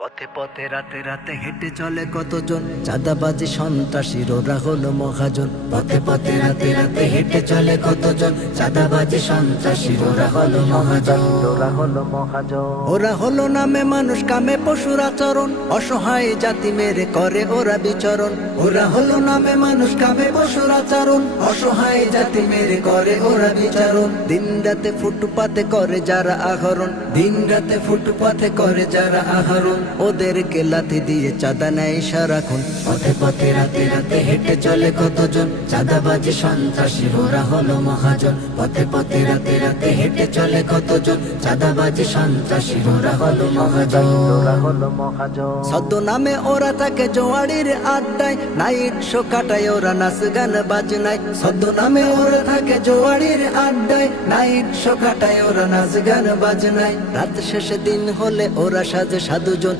পথে পথে রাতে রাতে হেঁটে চলে কতজন, চাঁদাবাজি সন্ত্রাসীর ওরা হলো মহাজন। পথে পথে রাতে রাতে হেঁটে চলে কতজন, চাঁদাবাজি সন্ত্রাসীর ওরা হলো মহাজন। ওরা হলো নামে মানুষ, কামে পশুর আচরণ, অসহায় জাতি মেরে করে ওরা বিচরণ। ওরা হলো নামে মানুষ, কামে পশুর আচরণ, অসহায় জাতি মেরে করে ওরা বিচরণ। দিন রাতে ফুটপাতে করে যারা আহরণ, দিন রাতে ফুটপাতে করে যারা আহরণ, ওদেরকে লাথি দিয়ে চাঁদা নেয় সারাক্ষণ। পথে পথে রাতে রাতে হেঁটে চলে কতজন, চাঁদাবাজি সন্ত্রাসী ওরা হলো মহাজন। পথে পথে রাতে রাতে হেঁটে চলে কতজন, চাঁদাবাজি সন্ত্রাসী ওরা হলো মহাজন। সদ্য নামে ওরা থাকে জোয়ারির আড্ডায়, নাইট শো কাটায় ওরা নাচ গান বাজনায়। সদ্য নামে ওরা থাকে জোয়ারির আড্ডায়, নাইট শো কাটায় ওরা নাচ গান বাজনায়। রাত শেষে দিন হলে ওরা সাজে সাধুজন,